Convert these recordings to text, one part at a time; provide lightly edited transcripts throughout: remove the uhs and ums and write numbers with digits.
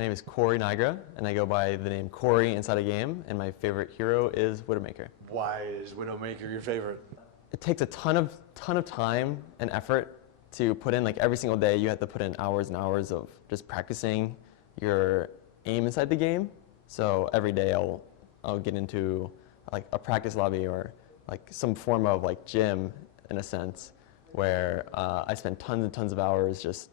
My name is Corey Nigra, and I go by the name Corey inside a game, and my favorite hero is Widowmaker. Why is Widowmaker your favorite? It takes a ton of time and effort to put in. Like every single day, you have to put in hours and hours of just practicing your aim inside the game. So every day, I'll get into like a practice lobby or like some form of like gym in a sense, where I spend tons and tons of hours just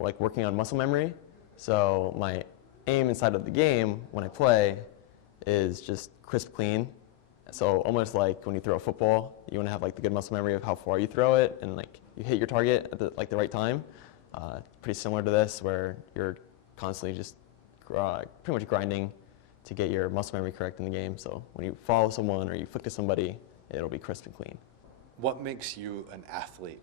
like working on muscle memory. So my aim inside of the game when I play is just crisp, clean. So almost like when you throw a football, you want to have like the good muscle memory of how far you throw it and like you hit your target at the right time. Pretty similar to this, where you're constantly just pretty much grinding to get your muscle memory correct in the game. So when you follow someone or you flick to somebody, it'll be crisp and clean. What makes you an athlete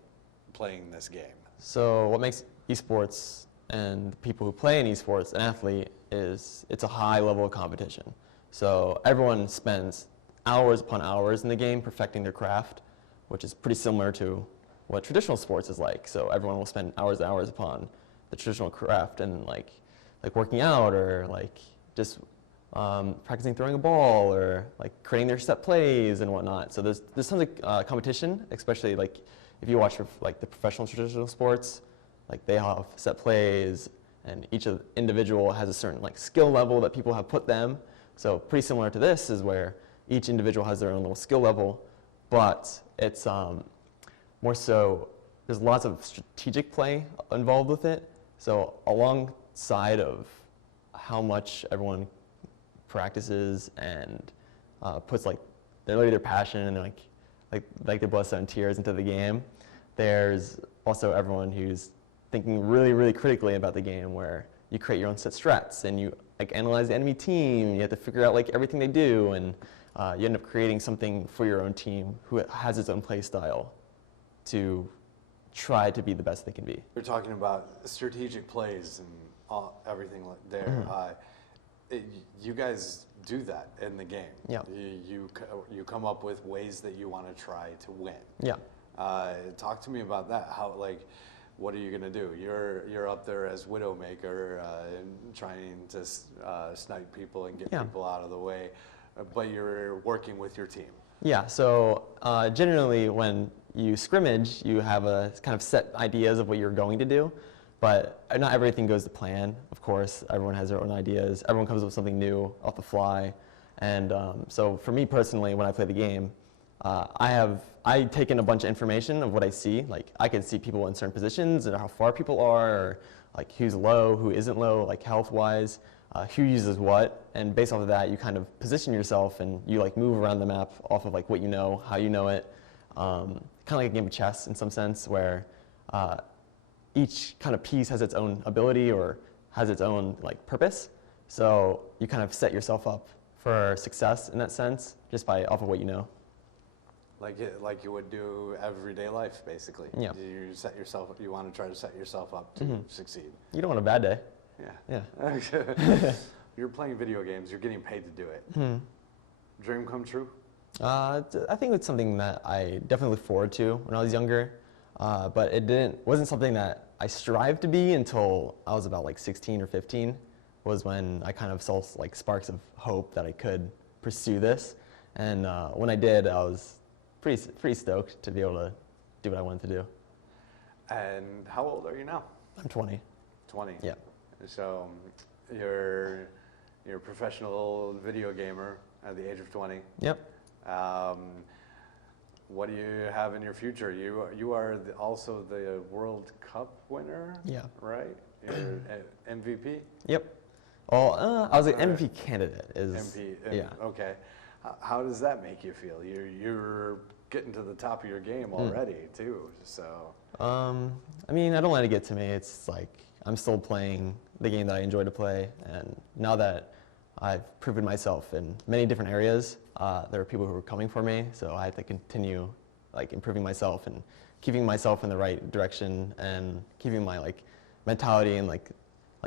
playing this game? So what makes esports and people who play in esports an athlete is it's a high level of competition. So everyone spends hours upon hours in the game perfecting their craft, which is pretty similar to what traditional sports is like. So everyone will spend hours and hours upon the traditional craft and like working out or like just practicing throwing a ball or like creating their set plays and whatnot. So there's tons of competition, especially like if you watch like the professional traditional sports. Like they have set plays, and each individual has a certain like skill level that people have put them. So pretty similar to this is where each individual has their own little skill level, but it's more so there's lots of strategic play involved with it. So alongside of how much everyone practices and puts like their passion and like their blood, sweat, and tears into the game, there's also everyone who's thinking really, really critically about the game, where you create your own set strats and you like analyze the enemy team. You have to figure out like everything they do, and you end up creating something for your own team who has its own play style to try to be the best they can be. You're talking about strategic plays and everything like there. Mm-hmm. You guys do that in the game. Yeah. You come up with ways that you want to try to win. Yeah. Talk to me about that. How like. What are you going to do? You're up there as Widowmaker trying to snipe people and get people out of the way, but you're working with your team. Yeah, so generally when you scrimmage, you have a kind of set ideas of what you're going to do, but not everything goes to plan, of course. Everyone has their own ideas. Everyone comes up with something new off the fly. And so for me personally, when I play the game, I take in a bunch of information of what I see. Like I can see people in certain positions and how far people are, or like who's low, who isn't low, like health-wise, who uses what, and based off of that, you kind of position yourself and you like move around the map off of like what you know, how you know it. Kind of like a game of chess in some sense, where each kind of piece has its own ability or has its own like purpose. So you kind of set yourself up for success in that sense, just by off of what you know. Like you would do everyday life, basically. Yeah. You want to try to set yourself up to succeed. You don't want a bad day. Yeah. Yeah. You're playing video games, you're getting paid to do it. Dream come true? I think it's something that I definitely looked forward to when I was younger, but wasn't something that I strived to be until I was about like 16 or 15, was when I kind of saw like sparks of hope that I could pursue this. And when I did, I was pretty stoked to be able to do what I wanted to do. And how old are you now? I'm 20. 20. Yeah. So you're a professional video gamer at the age of 20. Yep. What do you have in your future? You are also the World Cup winner. Yeah. Right. You're MVP. Yep. Well, I was an MVP candidate. Yeah. Okay. How does that make you feel? You're getting to the top of your game already too. So. I mean, I don't let it get to me. It's like I'm still playing the game that I enjoy to play, and now that I've proven myself in many different areas, there are people who are coming for me. So I have to continue like improving myself and keeping myself in the right direction and keeping my like mentality and like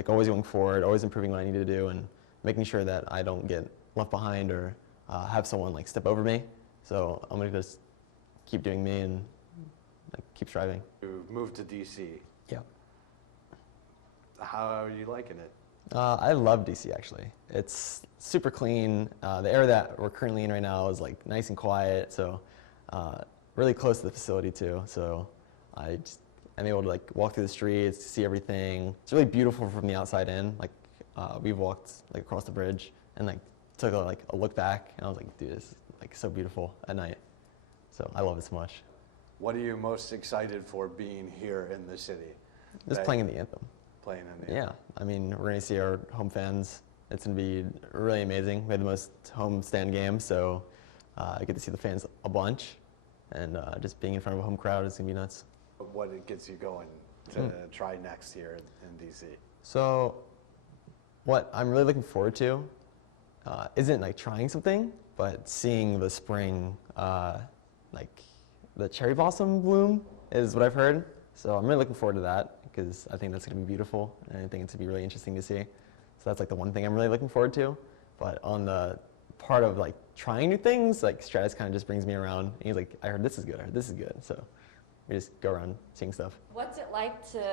always going forward, always improving what I need to do, and making sure that I don't get left behind or have someone like step over me. So I'm gonna just keep doing me and like, keep striving. You moved to DC. Yeah. How are you liking it? I love DC actually. It's super clean. The area that we're currently in right now is like nice and quiet, so really close to the facility too. So I'm able to like walk through the streets, see everything. It's really beautiful from the outside in. Like we've walked like across the bridge and like took a look back, and I was like, dude, this is like so beautiful at night. So I love it so much. What are you most excited for being here in the city? Just playing in the anthem. Playing in the Yeah, I mean, we're going to see our home fans. It's going to be really amazing. We had the most home stand games, so I get to see the fans a bunch, and just being in front of a home crowd is going to be nuts. What it gets you going to try next year in DC? So what I'm really looking forward to isn't like trying something, but seeing the spring, like the cherry blossom bloom is what I've heard. So I'm really looking forward to that, because I think that's going to be beautiful, and I think it's going to be really interesting to see. So that's like the one thing I'm really looking forward to. But on the part of like trying new things, like Stratus kind of just brings me around. And he's like, I heard this is good, I heard this is good. So we just go around seeing stuff. What's it like to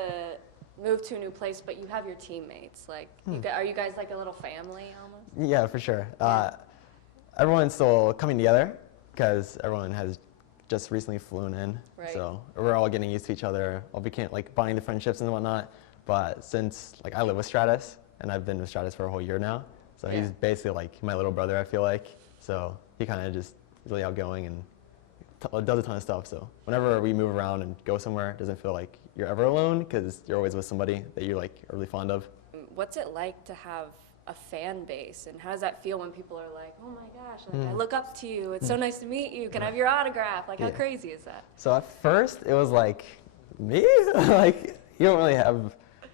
move to a new place, but you have your teammates? Like, are you guys like a little family almost? Yeah, for sure. Everyone's still coming together because everyone has just recently flown in. Right. So we're all getting used to each other. We can't like binding the friendships and whatnot. But since like I live with Stratus, and I've been with Stratus for a whole year now, so he's basically like my little brother, I feel like. So he kind of just is really outgoing and does a ton of stuff. So whenever we move around and go somewhere, it doesn't feel like you're ever alone, because you're always with somebody that you like are really fond of. What's it like to have a fan base, and how does that feel when people are like, oh my gosh, like I look up to you, it's so nice to meet you, can I have your autograph? Like, how crazy is that? So at first it was like, me? Like you don't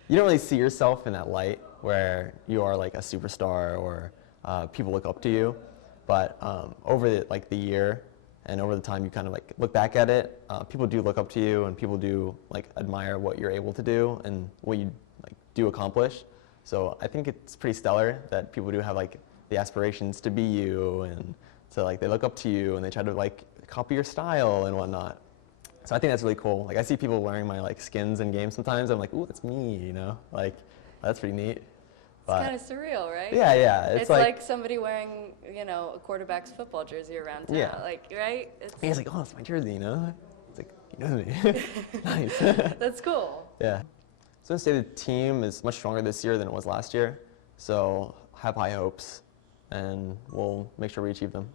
really see yourself in that light where you are like a superstar or people look up to you. But over the year and over the time, you kind of like look back at it, people do look up to you, and people do like admire what you're able to do and what you like do accomplish. So I think it's pretty stellar that people do have like the aspirations to be you, and so like they look up to you and they try to like copy your style and whatnot. So I think that's really cool. Like I see people wearing my like skins in games sometimes. I'm like, ooh, that's me, you know? Like that's pretty neat. It's kind of surreal, right? Yeah, yeah. It's like somebody wearing, you know, a quarterback's football jersey around town. Yeah. Like, right? He's like, oh, it's my jersey, you know? It's like, he knows me. Nice. That's cool. Yeah. So I'd say the team is much stronger this year than it was last year. So I have high hopes, and we'll make sure we achieve them.